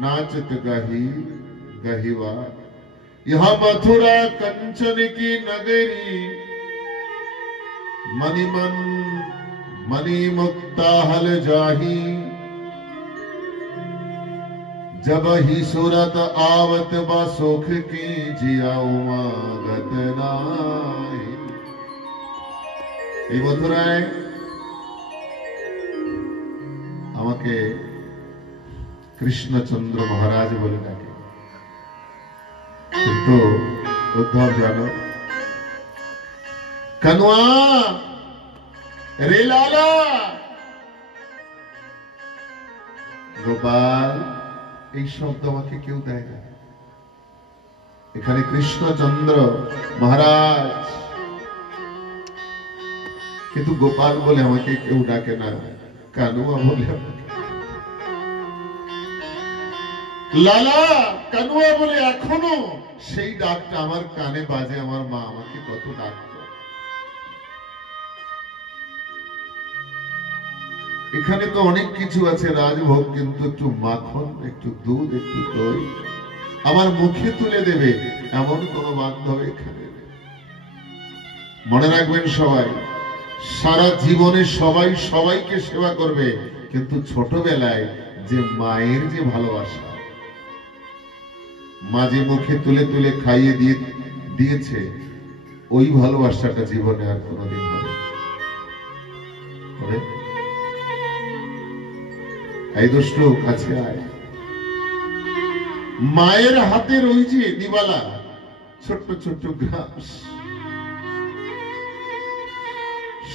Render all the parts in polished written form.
नाचत गाही गहिवा। यह मथुरा कंचन की नगरी, मणि मुक्ता हल जाही। जब ही सूरत आवत बा सुख की, जिया उमागत नाही। এই মথুরায় আমাকে কৃষ্ণচন্দ্র মহারাজ বলে ডাকে, কিন্তু উদ্ধব জানো, কানুয়া রে লালা, গোপাল, এই শব্দ আমাকে কেউ দেয় না। এখানে কৃষ্ণচন্দ্র মহারাজ, কিন্তু গোপাল বলে আমাকে কেউ ডাকে না, কানুয়া বলে আমাকে, লালা কানুয়া বলে এখনো সেই ডাকটা আমার কানে বাজে। আমার মা আমাকে কত ডাকত। এখানে তো অনেক কিছু আছে রাজভোগ, কিন্তু একটু মাখন, একটু দুধ, একটু দই আমার মুখে তুলে দেবে এমন কোন বান্ধব এখানে নেই। মনে রাখবেন সবাই, সারা জীবনে সবাই সবাইকে সেবা করবে, কিন্তু ছোটবেলায় যে মায়ের যে ভালোবাসা, মা যে মুখে তুলে তুলে খাইয়ে দিয়েছে, ওই ভালোবাসাটা জীবনে আর কোনোদিন হবে। এই দুষ্টু কাছে আয়। মায়ের হাতের ওই যে নিবালা ছোট্ট ছোট্ট ঘাস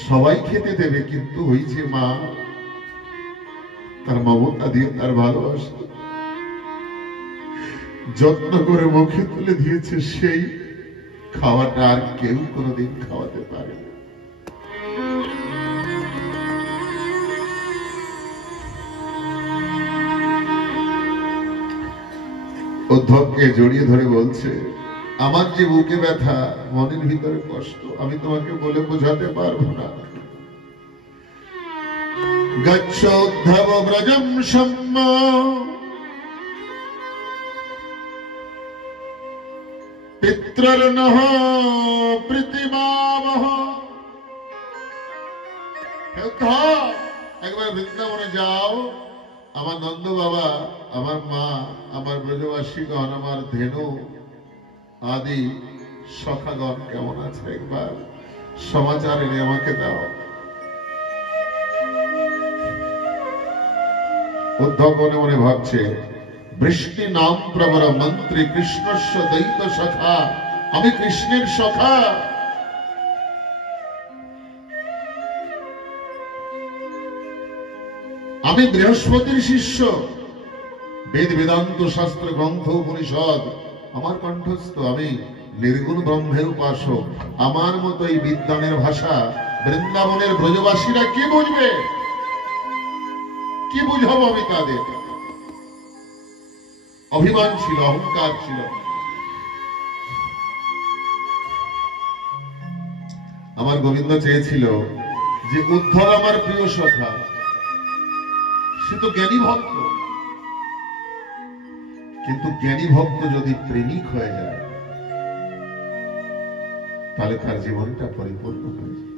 সবাই খেতে দেবে, কিন্তু ওই যে মা তার মমতা দিয়ে, তার ভালোবাসা যত্ন করে মুখে তুলে দিয়েছে, সেই খাওয়াটা আর কেউ কোনোদিন খাওয়াতে পারে না। উদ্ধবকে জড়িয়ে ধরে বলছে, আমার যে বুকে ব্যথা, মনের ভিতরে কষ্ট, আমি তোমাকে বলে বোঝাতে পারবো না। গচ্ছ উদ্ধব ব্রজম সম্ম পিত্রর্নঃ প্রীতিমাবহ। একবার বৃন্দাবনে যাও, আমার নন্দ বাবা, আমার মা, আমার ব্রজবাসীগণ, আমার ধেনু আদি সখাগণ কেমন আছে একবার সমাচার এনে আমাকে দাও। উদ্ধব মনে মনে ভাবছে, বৃষ্টি নাম প্রবর মন্ত্রী কৃষ্ণস্য দৈত সখা। আমি কৃষ্ণের সখা, আমি বৃহস্পতির শিষ্য, বেদ বেদান্ত শাস্ত্র গ্রন্থ উপনিষদ আমার কণ্ঠস্থ, আমি নির্গুণ ব্রহ্মের উপাসক। আমার মতো এই বিদ্বানের ভাষা বৃন্দাবনের ব্রজবাসীরা কি বুঝবে? কি বুঝাবো আমি তাদের? অভিমান ছিল, অহংকার ছিল। আমার গোবিন্দ চেয়েছিল যে উদ্ধব আমার প্রিয় সখা, সে তো জ্ঞানী ভক্ত, কিন্তু জ্ঞানী ভক্ত যদি প্রেমিক হয়ে যায়, তাহলে তার জীবনটা পরিপূর্ণ হয়ে যায়।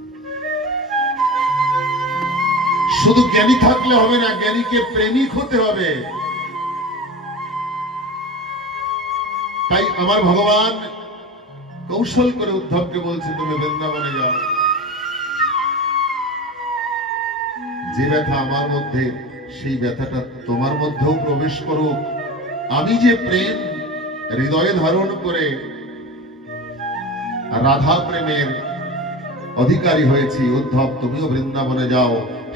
শুধু জ্ঞানী থাকলে হবে না, জ্ঞানীকে প্রেমিক হতে হবে। তাই আমার ভগবান কৌশল করে উদ্ধবকে বলছে, তুমি বৃন্দাবনে যাও। যে ব্যথা আমার মধ্যে, সেই ব্যথাটা তোমার মধ্যেও প্রবেশ করুক। আমি যে প্রেম হৃদয়ে ধারণ করে রাধা প্রেমের অধিকারী হয়েছি, উদ্ধব তুমিও বৃন্দাবনে যাও,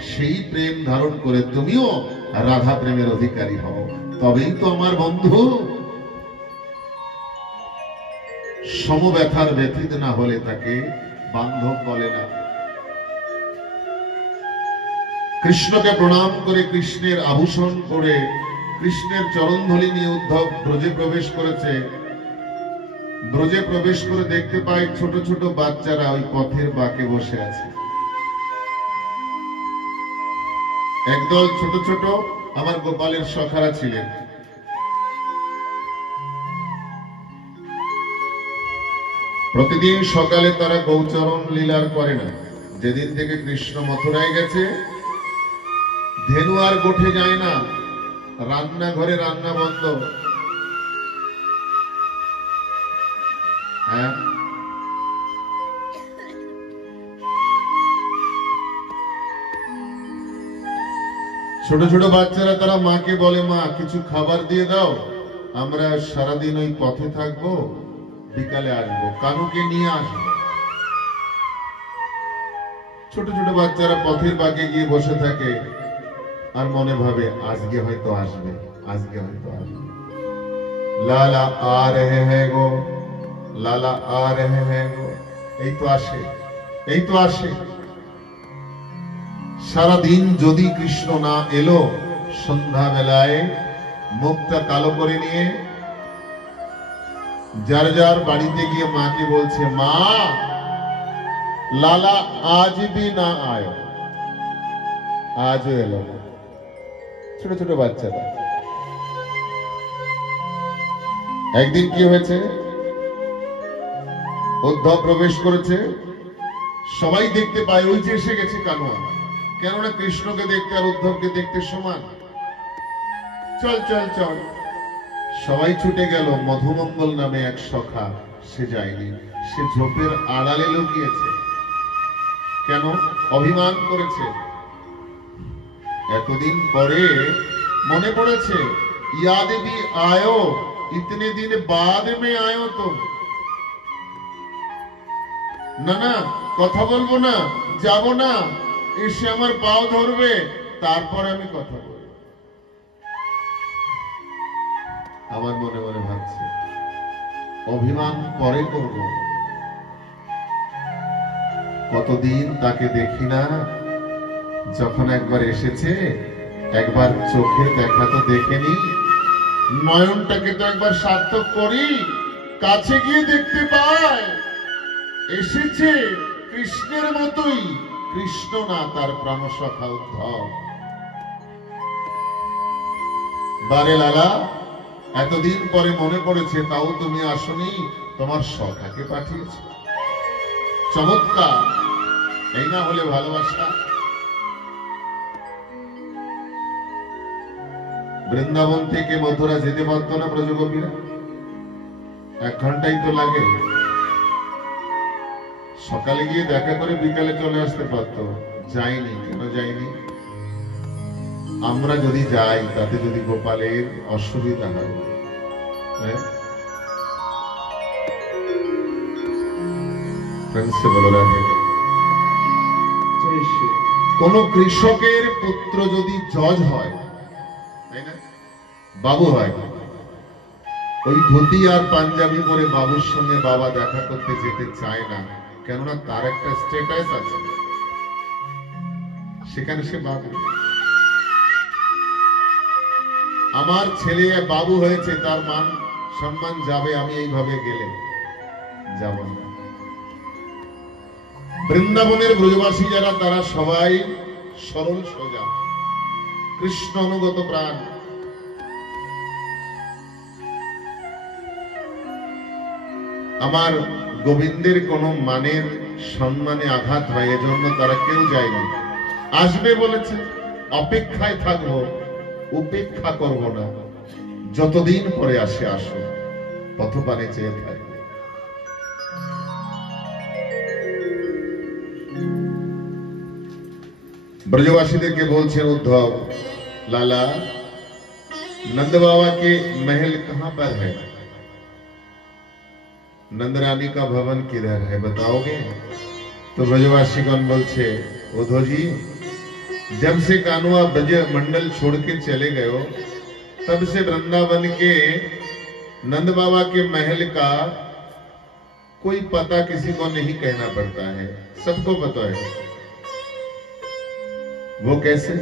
সেই প্রেম ধারণ করে তুমিও রাধা প্রেমের অধিকারী হও, তবেই তো আমার বন্ধু। সমব্যথার ব্যথিত না হলে তাকে বান্ধব বলে না। কৃষ্ণকে প্রণাম করে, কৃষ্ণের আভূষণ করে, কৃষ্ণের চরণধূলি নিয়ে উদ্ধব ব্রজে প্রবেশ করেছে। ব্রজে প্রবেশ করে দেখতে পায় ছোট ছোট বাচ্চারা ওই পথের বাঁকে বসে আছে। একদল ছোট ছোট আমার গোপালের সখারা ছিলেন, প্রতিদিন সকালে তারা গৌচরণ লীলার করে না। যেদিন থেকে কৃষ্ণ মথুরায় গেছে, ধেনু আর গোঠে যায় না, রান্নাঘরে রান্না বন্ধ। হ্যাঁ, ছোট ছোট বাচ্চারা তারা মাকে বলে, মা কিছু খাবার দিয়ে দাও, আমরা সারাদিন ওই পথে থাকবো, বিকালে আসবো, কানুকে নিয়ে আসবো। ছোট ছোট বাচ্চারা পথের বাগে গিয়ে বসে থাকে আর মনে ভাবে আজকে হয়তো আসবে, আজকে হয়তো আসবে। লালা আ রহে হ্যাঁ গো, লালা আ রহে হ্যাঁ গো, এই তো আসে, এই তো আসে। সারাদিন যদি কৃষ্ণ না এলো, সন্ধ্যা বেলায় মুখটা কালো করে নিয়ে যার যার বাড়িতে গিয়ে মাকে বলছে, মা লালা আজ भी না আয়, আজও এলো না। ছোট ছোট বাচ্চারা। একদিন কি হয়েছে, উদ্ধব প্রবেশ করেছে, সবাই দেখতে পায় ওই যে এসে গেছে কানুয়া। কেননা কৃষ্ণকে দেখতে আর উদ্ধবকে দেখতে সমান। চল চল চল, সবাই ছুটে গেল। মধুমঙ্গল নামে এক সখা, সে যায়নি, সে ঝোপের আড়ালে লুকিয়েছে। কেন? অভিমান করেছে। এতদিন পরে মনে পড়েছে, ইয়াদ ভি আয়ো, ইতনে দিন বাদ মে আয়ো তুম। না না, কথা বলবো না, যাব না, এসে আমার পাও ধরবে, তারপরে আমি কথা বলবো। আমার মনে মনে ভাবছে, অভিমান পরে করব, কতদিন তাকে দেখি না। যখন একবার এসেছে, একবার চোখে দেখা তো দেখেনি, নয়নটাকে তো একবার সার্থক করি। কাছে গিয়ে দেখতে পায় এসেছে কৃষ্ণের মতোই, কৃষ্ণ না তার প্রাণসখা উদ্ধব। বারে লালা, এতদিন পরে মনে পড়েছে, তাও তুমি আসনি, তোমার সখাকে পাঠিয়েছ। চমৎকার, এই না হলে ভালোবাসা। বৃন্দাবন থেকে মথুরা যেতে পারতো না ব্রজগোপীরা? 1 ঘন্টাই তো লাগে। সকালে গিয়ে দেখা করে বিকালে চলে আসতে পারতো, যায়নি। কেন যায়নি? আমরা যদি যাই, তাতে যদি গোপালের অসুবিধা হয়। কোন কৃষকের পুত্র যদি জজ হয়, তাই না, বাবু হয়, ওই ধুতি আর পাঞ্জাবি পরে বাবুর সঙ্গে বাবা দেখা করতে যেতে চায় না। কেননা তার একটা স্ট্যাটাস আছে, সেখানে সে বাবু। আমার ছেলে বাবু হয়েছে, তার মান সম্মান যাবে আমি এইভাবে গেলে, যাব না। বৃন্দাবনের ব্রজবাসী যারা, তারা সবাই সরল সোজা, কৃষ্ণ অনুগত প্রাণ। আমার গোবিন্দের কোন মানের সম্মানে আঘাত হয়, এজন্য তারা কেউ যায়নি। আসবে বলেছে, অপেক্ষায় থাকবো, উপেক্ষা করব না। যতদিন পরে আসে আসুন, পথপানে চেয়ে থাকবে। ব্রজবাসীদেরকে বলছেন উদ্ধব, लाला नंद बाबा के महल कहां पर है, नंद रानी का भवन किधर है, बताओगे? तो ब्रजवासीगण बोलছে उद्धव जी, जब से कान्हा ब्रज मंडल छोड़ के चले गए हो, तब से वृंदावन के नंद बाबा के महल का कोई पता किसी को नहीं कहना पड़ता है, सबको पता है। वो कैसे?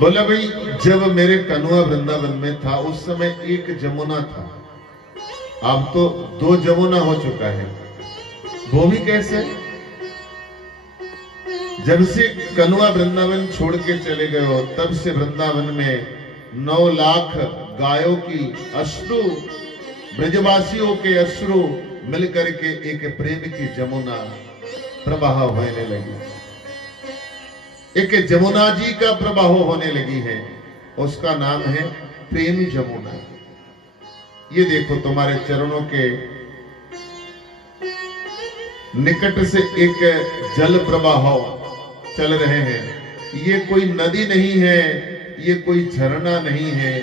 बोला भाई, जब मेरे कन्हैया वृंदावन में था उस समय एक जमुना था, अब तो 2 जमुना हो चुका है। वो भी कैसे? जब से कन्हैया वृंदावन छोड़ के चले गए हो, तब से वृंदावन में 9 लाख गायों की अश्रु ब्रजवासियों के अश्रु मिलकर के एक प्रेम की जमुना प्रवाह होने लगी। एक जमुना जी का प्रवाह होने लगी है, उसका नाम है प्रेम जमुना। ये देखो तुम्हारे चरणों के निकट से एक जल प्रवाह चल रहे हैं। ये कोई नदी नहीं है, ये कोई झरना नहीं है,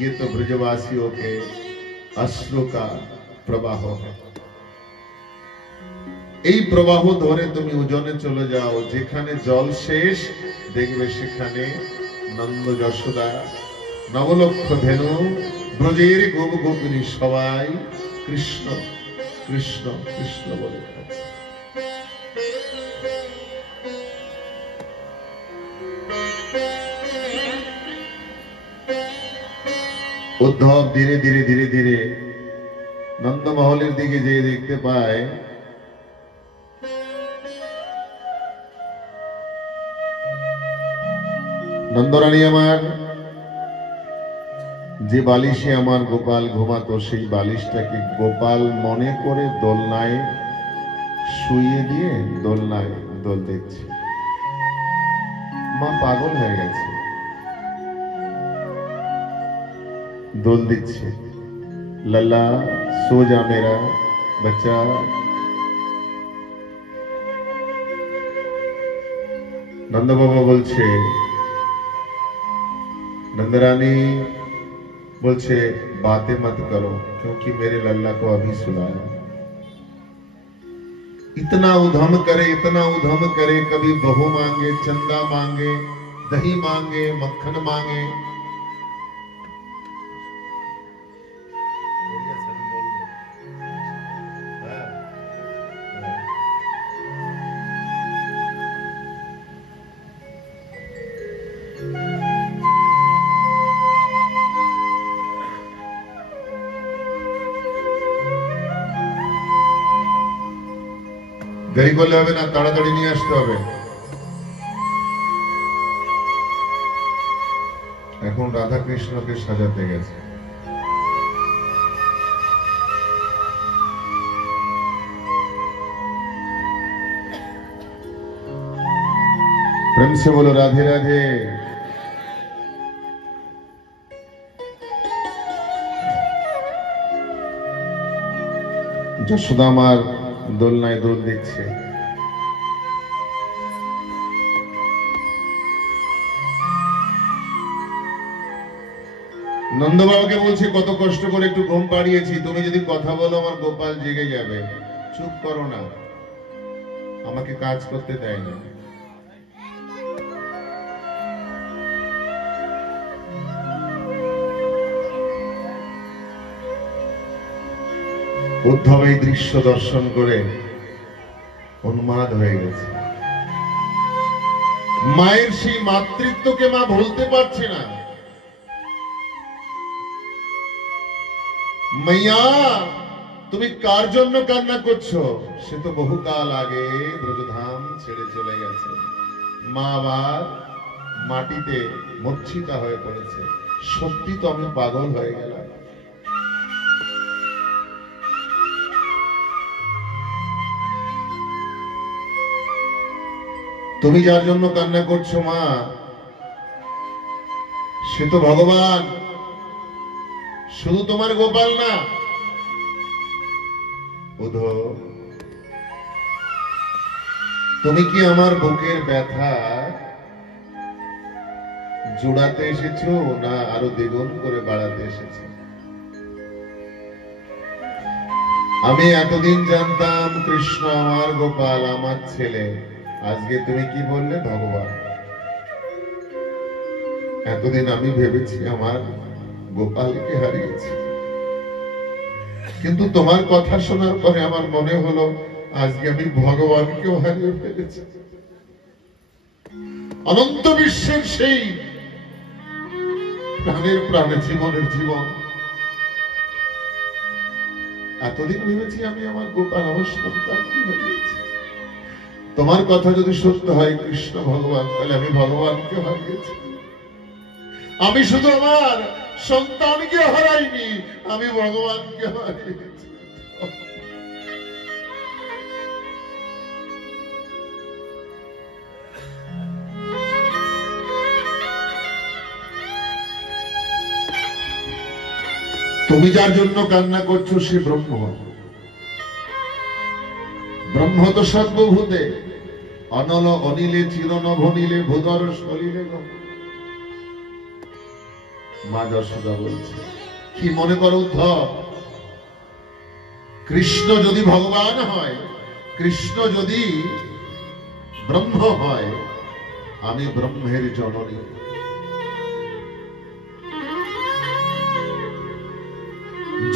ये तो ब्रजवासियों के अश्रु का प्रवाह है। এই প্রবাহ ধরে তুমি উজনে চলে যাও, যেখানে জল শেষ দেখবে সেখানে নন্দ যশোদা নবলক্ষ ধেনু ব্রজের গোপ গোপিনী সবাই কৃষ্ণ কৃষ্ণ কৃষ্ণ বলে ডাকছে। উদ্ধব ধীরে ধীরে ধীরে ধীরে নন্দমহলের দিকে যেয়ে দেখতে পায় নন্দরানী আমার যে বালিশে আমার গোপাল ঘুমাতো সেই বালিশটাকে গোপাল মনে করে দোলনায় শুইয়ে দিয়ে দোলনায় দোল দিচ্ছে। মা পাগল হয়ে গেছে, দোল দিচ্ছে। लल्ला सो जा मेरा बच्चा। नंद बाबा बोलছে, नंदरानी बोलছে बातें मत करो क्योंकि मेरे लल्ला को अभी सुलाया। इतना उधम करे, कभी बहू मांगे, चंदा मांगे, दही मांगे, मक्खन मांगे। দেরি করলে হবে না, তাড়াতাড়ি নিয়ে আসতে হবে। এখন রাধা কৃষ্ণকে সাজাতে গেছে। प्रेम से बोलो राधे राधे। যশোদা মার দোলনায় দোল দিচ্ছে। নন্দবাবুকে বলছে কত কষ্ট করে একটু ঘুম পাড়িয়েছি, তুমি যদি কথা বলো আমার গোপাল জেগে যাবে। চুপ করো না, আমাকে কাজ করতে দেয় না। উদ্ধব এই দৃশ্য দর্শন করে উন্মাদ হয়ে গেছে। মায়ের সেই মাতৃত্বকে মা ভুলতে পারছে না। মাইয়া তুমি কার জন্য কান্না করছো? সে তো বহুকাল আগে ব্রজধাম ছেড়ে চলে গেছে। মা আবার মাটিতে মূর্ছিতা হয়ে পড়েছে। সত্যি তো আমি পাগল হয়ে গেলাম। তুমি যার জন্য কান্না করছো মা, সে তো ভগবান, শুধু তোমার গোপাল না। উদ্ধব, তুমি কি আমার বুকের ব্যথা জোড়াতে এসেছো না আরো দ্বিগুণ করে বাড়াতে এসেছো? আমি এতদিন জানতাম কৃষ্ণ আমার গোপাল, আমার ছেলে। আজকে তুমি কি বললে? ভগবান। এতদিন আমি ভেবেছি আমার গোপালকে হারিয়েছি, কিন্তু তোমার কথা শোনার পরে আমার মনে হলো আজকে আমি ভগবানকেও হারিয়ে ফেলেছি। অনন্ত বিশ্বের সেই প্রাণের প্রাণে, জীবনের জীবন। এতদিন ভেবেছি আমি আমার গোপাল, আমার সন্তানকে হারিয়েছি। তোমার কথা যদি সত্য হয় কৃষ্ণ ভগবান, তাহলে আমি ভগবানকে হারিয়েছি। আমি শুধু আমার সন্তানকে হারাইনি, আমি ভগবানকে হারিয়েছি। তুমি যার জন্য কান্না করছো সে ব্রহ্ম। ব্রহ্ম তো সর্বভূতে, অনল অনিলে চিরনভনিলে ভূধর সলিলে। মা যশোদা বলছে, কি মনে করো উদ্ধব, কৃষ্ণ যদি ভগবান হয়, কৃষ্ণ যদি ব্রহ্ম হয়, আমি ব্রহ্মের জননী।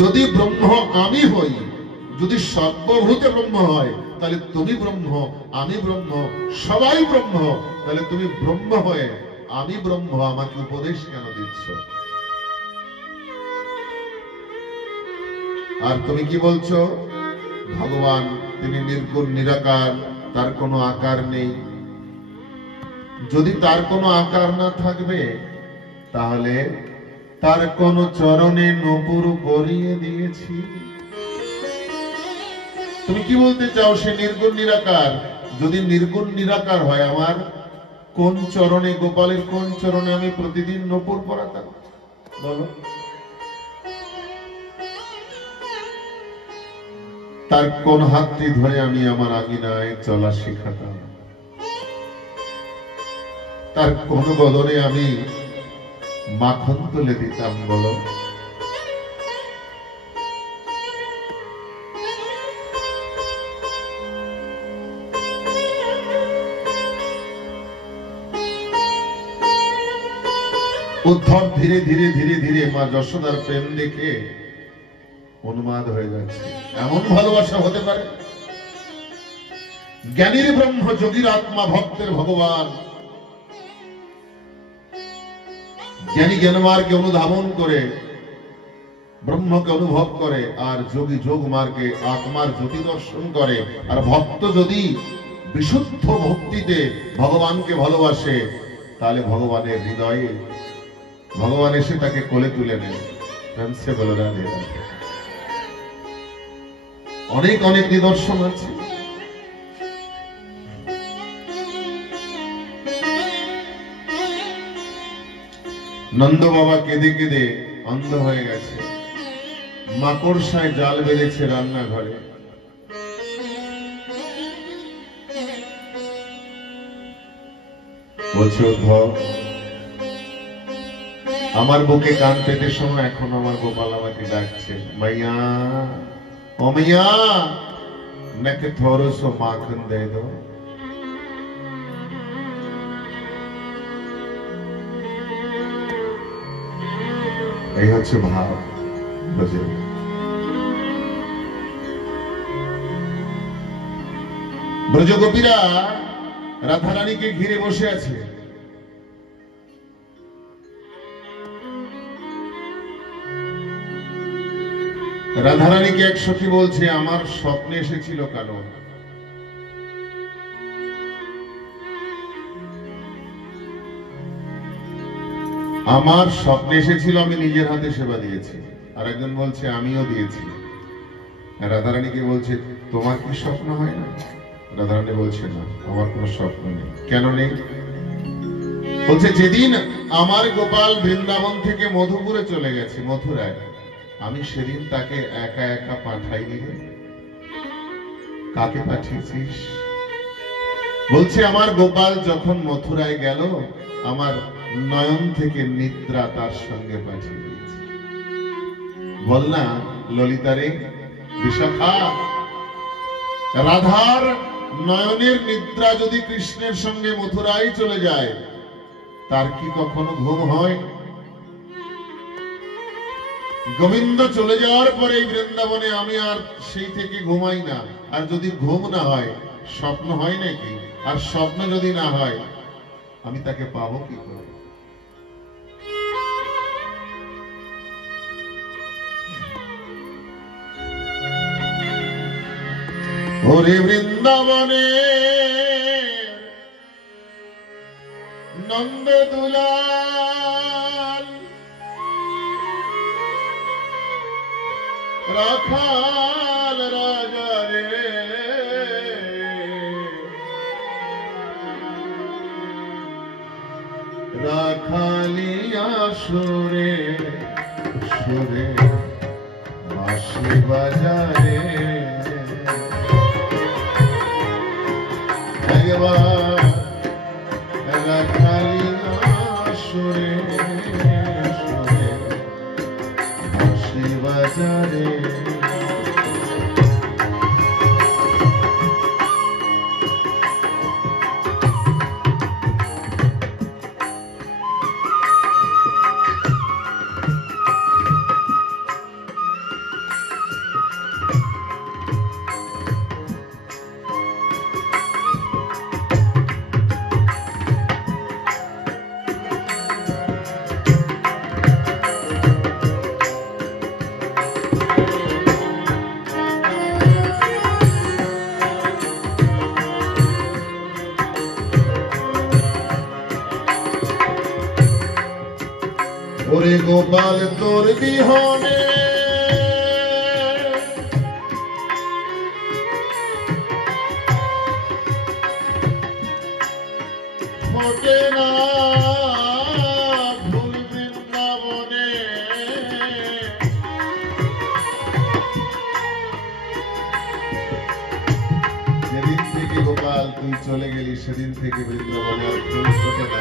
যদি ব্রহ্ম আমি হই, যদি সর্বভূতে ব্রহ্ম হয়, তাহলে তুমি ব্রহ্ম, আমি ব্রহ্ম, সবাই ব্রহ্ম। তাহলে তুমি ব্রহ্ম হয়ে আমি ব্রহ্ম, আমাকে উপদেশ কেন দিচ্ছ? আর তুমি কি বলছো? ভগবান তিনি নির্গুণ নিরাকার, তার কোনো আকার নেই। যদি তার কোনো আকার না থাকবে, তাহলে তার কোন চরণে নূপুর পরিয়ে দিয়েছি। তুমি কি বলতে চাও? সে নির্গুণ নিরাকার। যদি নির্গুণ নিরাকার হয়, আমার কোন চরণে, গোপালের কোন চরণে আমি প্রতিদিন নূপুর পরাতাম? বলো। তার কোন হাতটি ধরে আমি আমার আঙিনায় চলা শিখাতাম? তার কোন বদনে আমি মাখন তুলে দিতাম? বলো। উদ্ধব ধীরে ধীরে ধীরে ধীরে মা যশোদার প্রেম দেখে উন্মাদ হয়ে যাচ্ছে। এমন ভালোবাসা হতে পারে? জ্ঞানীর ব্রহ্ম, যোগীর আত্মা, ভক্তের ভগবান। জ্ঞানী জ্ঞানমার্গে অনুধাবন করে ব্রহ্মকে অনুভব করে, আর যোগী যোগ মার্গে আত্মার জ্যোতি দর্শন করে। আর ভক্ত যদি বিশুদ্ধ ভক্তিতে ভগবানকে ভালোবাসে, তাহলে ভগবানের হৃদয়ে ভগবান এসে তাকে কোলে তুলে নেন। প্রেমসে বলো রাধে রাধে। অনেক অনেক নিদর্শন আছে। নন্দ বাবা কেঁদে কেঁদে অন্ধ হয়ে গেছে। মাকড়সায় জাল বেঁধেছে রান্নাঘরে। বলছে, উদ্ধব, আমার বুকে কান পেতে সময় এখন আমার গোপাল আমাকে ডাকছে, মাইয়া ও মাইয়া, নাকি থোড়ো সো মাখন দে দো। এই হচ্ছে ভাব। বুঝে ব্রজগোপীরা রাধারানীকে ঘিরে বসে আছে। রাধারানীকে এক সখী বলছে, আমার স্বপ্নে এসেছিল কেন? আমার স্বপ্নে এসেছিল, আমি নিজের হাতে সেবা দিয়েছি। আর একজন বলছে, আমিও দিয়েছি। রাধারানীকে বলছে, তোমার কি স্বপ্ন হয় না? রাধারানী বলছে, না, আমার কোনো স্বপ্ন নেই। কেন নেই? বলছে, যেদিন আমার গোপাল বৃন্দাবন থেকে মধুপুরে চলে গেছে, মথুরায়, আমি সেদিন তাকে একা একা পাঠাইনি রে। কাকে পাঠিয়েছিস? বলছে, আমার গোপাল যখন মথুরায় গেল, আমার নয়ন থেকে নিদ্রা তার সঙ্গে পাঠিয়ে দিয়েছে। বল না ললিতারে, বিশাখা, রাধার নয়নের নিদ্রা যদি কৃষ্ণের সঙ্গে মথুরায় চলে যায়, তার কি কখনো ঘুম হয়? গোবিন্দ চলে যাওয়ার পরে এই বৃন্দাবনে আমি আর সেই থেকে ঘুমাই না। আর যদি ঘুম না হয়, স্বপ্ন হয় নাকি? আর স্বপ্ন যদি না হয়, আমি তাকে পাবো কি করে? ওরে বৃন্দাবনে নন্দ দুলাল, রাখাল রাজা রে রাখালিয়া সুরে সুরে বাঁশি বাজারে একবার রাখালিয়া সুরে সুরে বাঁশি বাজারে ওরে গোপাল তোর বিহনে ফোটে না ফুল বৃন্দাবনে যেদিন থেকে গোপাল তুই চলে গেলি সেদিন থেকে বৃন্দাবনে আর ফুল ফোটে না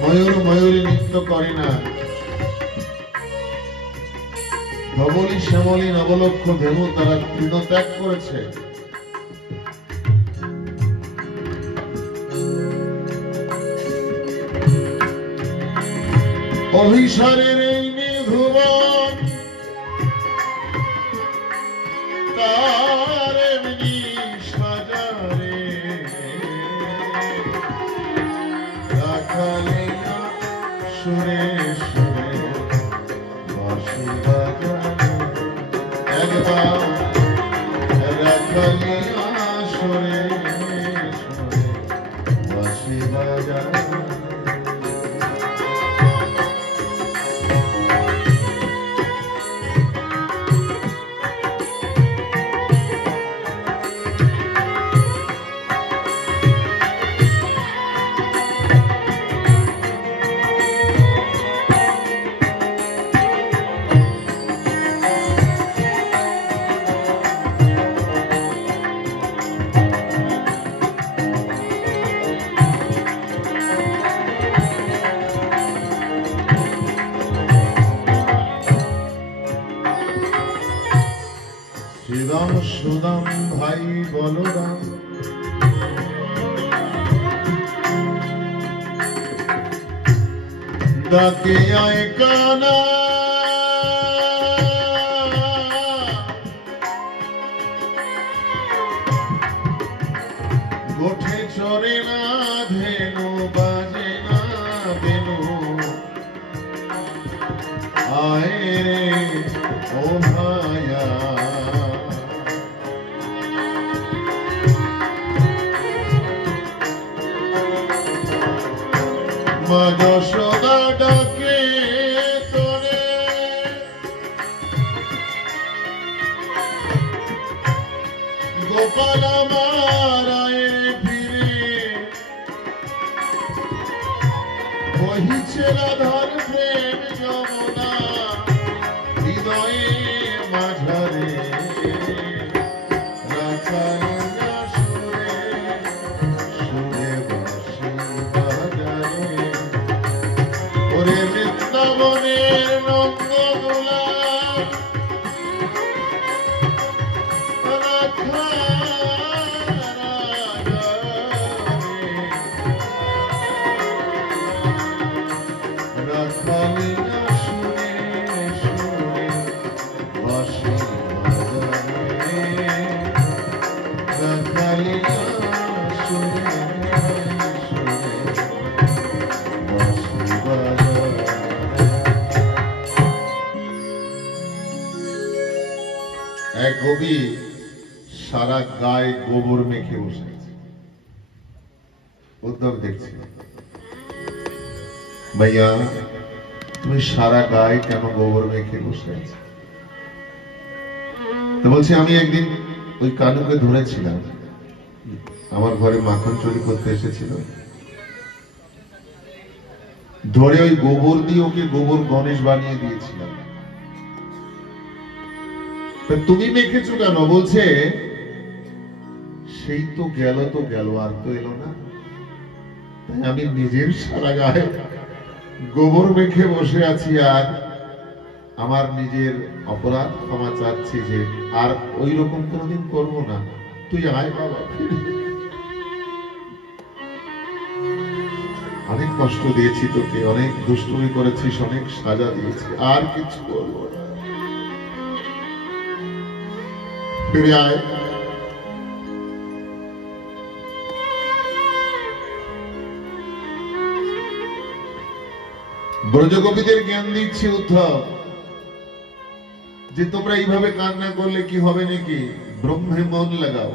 ময়ূর ময়ূরী নৃত্য করে না ধবলী শ্যামলী নবলক্ষ ধেনু তারা তৃণত্যাগ করেছে অভিসারের এই নিধুবন তার এমনি সাজারে রাখালিয়া সুরে সুরে বাঁশি বাজারে একবার রাখালিয়া সুরে সুরে বাঁশি বাজারে শ্রীরাম সুদাম ভাই বলরাম ডাকে আয় কানা গোঠে চরে না ধেনু বাজে না বেনু আয় রে ও ভায়া মা যশোদা ডাকে তোরে গোপাল আমার আয়ে ফিরে বহিছে রাধার প্রেম যমুনা হৃদয়ে মাঝারে রাখালিয়া সুরে সুরে বাঁশি বাজারে ওরে বৃন্দাবনের রঙ্গ দোলা রাখালিয়া সুরে সুরে বাঁশি বাজারে রাখালিয়া সুরে সুরে বাঁশি বাজারে এক কবি সারা গায়ে গোবর মেখে বসে আছে উদ্ধব দেখছি भैया তুমি সারা গায়ে কেন গোবর মেখে বসে আছো? তো বলছি আমি একদিন ওই কানুকে ধরেছিলাম, আমার ঘরে মাখন চুরি করতে এসেছিল, ধরে ওই গোবর দিয়ে ওকে গোবর গণেশ বানিয়ে দিয়েছিলাম। তুমি মেখেছো কেন? বলছে সেই তো গেল আর তো এলো না, তাই আমি নিজের সারা গায়ে গোবর মেখে বসে আছি, আর আমার নিজের অপরাধ ক্ষমা চাচ্ছি যে আর ওই রকম কোনোদিন করবো না। তুই আয় বাবা। অনেক কষ্ট দিয়েছি তোকে, অনেক দুষ্টুমি করেছিস, অনেক সাজা দিয়েছি, আর কিছু করবো না, ফিরে আয়। ব্রজগোপীদের জ্ঞান দিচ্ছে উদ্ধব যে তোমরা এইভাবে কান্না করলে কি হবে নাকি, ব্রহ্মে মন লাগাও।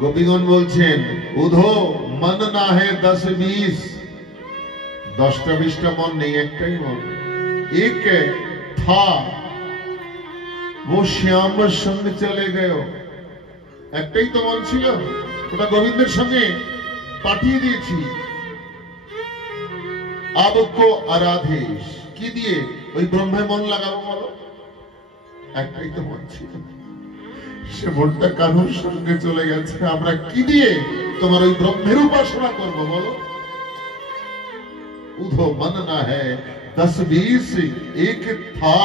গোপীগণ বলছেন উধো মন না হে 10-20, 10টা-20টা মন নেই, একটাই মন। এক থা वो श्याम संग चले गयो, একটাই তো মন ছিল, ওটা গোবিন্দের সঙ্গে পাঠিয়ে দিয়েছি। আবকো আরাধেশ কি দিয়ে? ওই ব্রহ্মে মন লাগাবো বলো? একটাই তো মন ছিল, সে মনটা কানুর সঙ্গে চলে গেছে। আমরা কি দিয়ে তোমার ওই ব্রহ্মের উপাসনা করবো বলো? উধো মন না হ্যায় 10-20, এক থা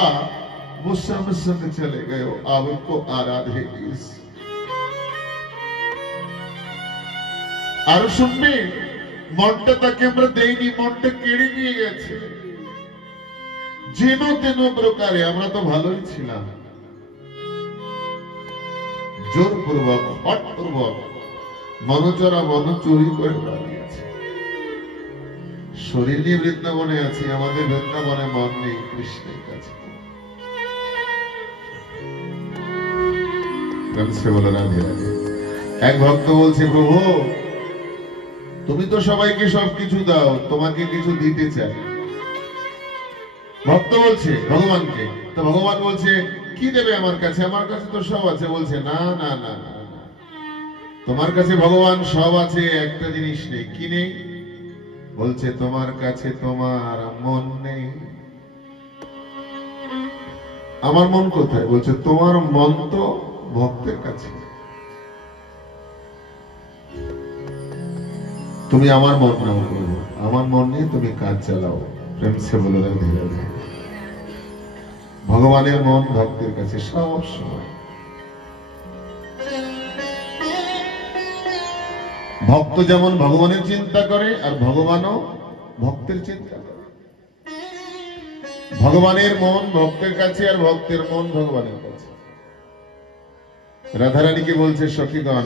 वो सब संग चले गए, आपको आराधेश। আর শুনবে, মনটা তাকে আমরা দেইনি, মনটা কেড়ে নিয়ে গেছে যেন তেন প্রকারে। আমরা তো ভালোই ছিলাম, জোরপূর্বক হঠপূর্বক মনচরা মন চুরি করে দাঁড়িয়েছে। শরীর নিয়ে বৃন্দাবনে আছি, আমাদের বৃন্দাবনে মন নেই, কৃষ্ণের কাছে। এক ভক্ত বলছে প্রভু তুমি তো সবাইকে সবকিছু দাও, তোমাকে কিছু দিতে চাই। ভক্ত বলছে ভগবানকে, তো ভগবান বলছে কি দেবে আমার কাছে? আমার কাছে তো সব আছে। বলছে না না না না, তোমার কাছে ভগবান সব আছে, একটা জিনিস নেই। কি নেই? বলছে তোমার কাছে তোমার মন নেই। আমার মন কোথায়? বলছে তোমার মন তো ভক্তের কাছে। তুমি আমার মন নাও করবো, আমার মন নিয়ে তুমি কাজ চালাও। প্রেম সে বলে ধীরে ধীরে ভগবানের মন ভক্তের কাছে সব সময়। ভক্ত যেমন ভগবানের চিন্তা করে, আর ভগবানও ভক্তের চিন্তা করে। ভগবানের মন ভক্তের কাছে, আর ভক্তের মন ভগবানের কাছে। রাধারানীকে বলছে সখীগণ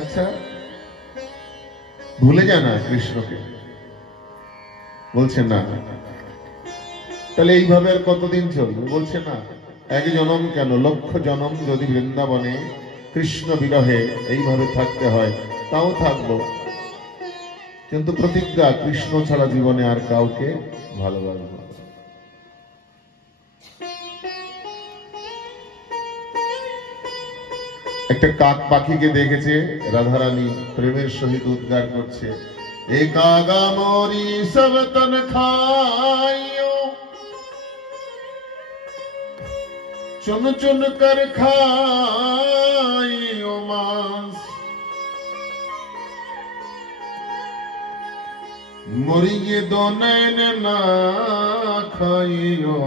আচ্ছা ভুলে যা না কৃষ্ণকে। বলছে না। তাহলে এইভাবে আর কতদিন চলবে? বলছে না, এক জনম কেন, লক্ষ জনম যদি বৃন্দাবনে কৃষ্ণ বিরহে এইভাবে থাকতে হয় তাও থাকবো, কিন্তু প্রতিজ্ঞা কৃষ্ণ ছাড়া জীবনে আর কাউকে ভালোবাসবো। একটা কাক পাখিকে দেখেছে রাধারানী প্রেমের সহিত উদ্গার করছে, একাগা মোরি সব তন খাইও, চুন চুন কর খাইও মাস, मोरी ये दो नैन ना खाइयो,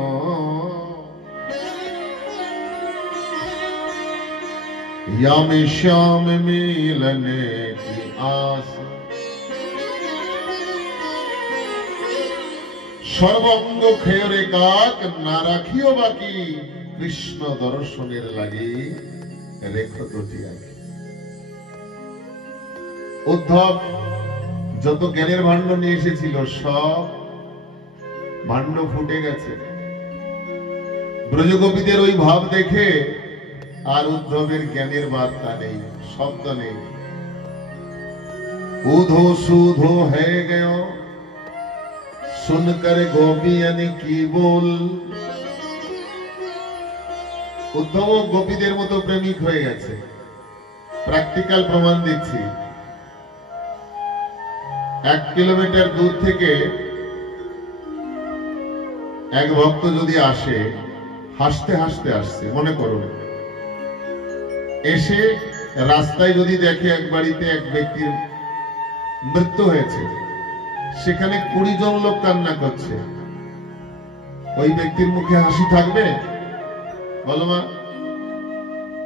या में श्याम मिलने की आस, সর্বঙ্গ খেয়রে কাক না রাখিও বাকি, কৃষ্ণ দর্শনের লাগি রেখো দুটি আঁখি। উদ্ধব যত জ্ঞানের ভাণ্ড নিয়ে এসেছিল সব ভাণ্ড ফুটে গেছে। ব্রজগোপীদের ওই ভাব দেখে আর উদ্ধবের জ্ঞানের বার্তা নেই, শব্দ নেই। উধো সুধো হয়ে গেও सुनकर गोपियन की बोल। উদ্ধব গোপীদের মতো প্রেমিক হয়ে গেছে। প্র্যাকটিক্যাল প্রমাণ দিচ্ছি। 1 কিলোমিটার দূর থেকে এক ভক্ত যদি আসে, হাসতে হাসতে আসছে মনে করুন, এসে রাস্তায় যদি দেখে এক বাড়িতে এক ব্যক্তির মৃত্যু হয়েছে, সেখানে 20 জন লোক কান্না করছে, ওই ব্যক্তির মুখে হাসি থাকবে? বলো মা।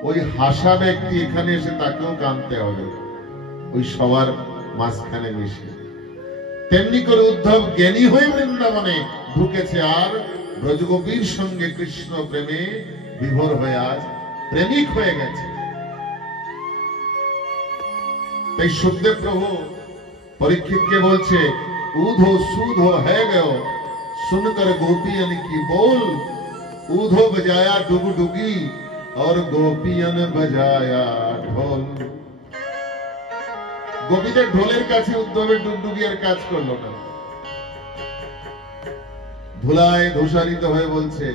ওই হাসা ব্যক্তি এখানে এসে তাকেও কাঁদতে হবে, ওই সবার মাঝখানে মিশে। তেমনি করে উদ্ধব জ্ঞানী হয়ে বৃন্দাবনে ঢুকেছে, আর ব্রজগোপীর সঙ্গে কৃষ্ণ প্রেমে বিভোর হয়ে আজ প্রেমিক হয়ে গেছে। তাই সুখদেব প্রভু পরীক্ষিতকে বলছে, উধো সুধো হয়ে গেও सुनकर गोपियन की बोल। उधो बजाया डुगडुगी और गोपियन बजाया ढोल। গোপীদের ঢোলের কাছে উদ্ধবের ডুগডুগি আর কাজ করলো না। ধুলায় ধূসারিত হয়ে বলছে,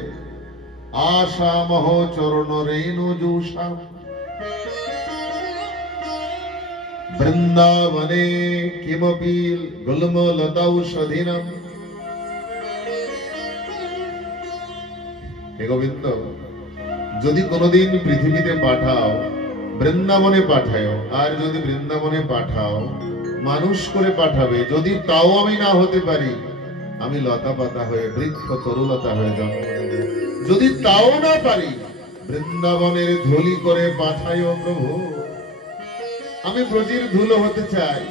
আশা মহ চরণ রেণু জুষা বৃন্দাবনে কিমপি গুল্ম লতাঔষধিনম। হে গোবিন্দ, যদি কোনোদিন পৃথিবীতে পাঠাও, বৃন্দাবনে পাঠাও, আর যদি বৃন্দাবনে পাঠাও মানুষ করে পাঠাবে, যদি তাও আমি না হতে পারি, আমি লতা পাতা হয়ে বৃক্ষ তরুলতা হয়ে জন্ম নেব। যদি তাও না পারি, বৃন্দাবনের ধুলি করে পাঠাইও প্রভু। আমি ব্রজের ধুলো হতে চাই।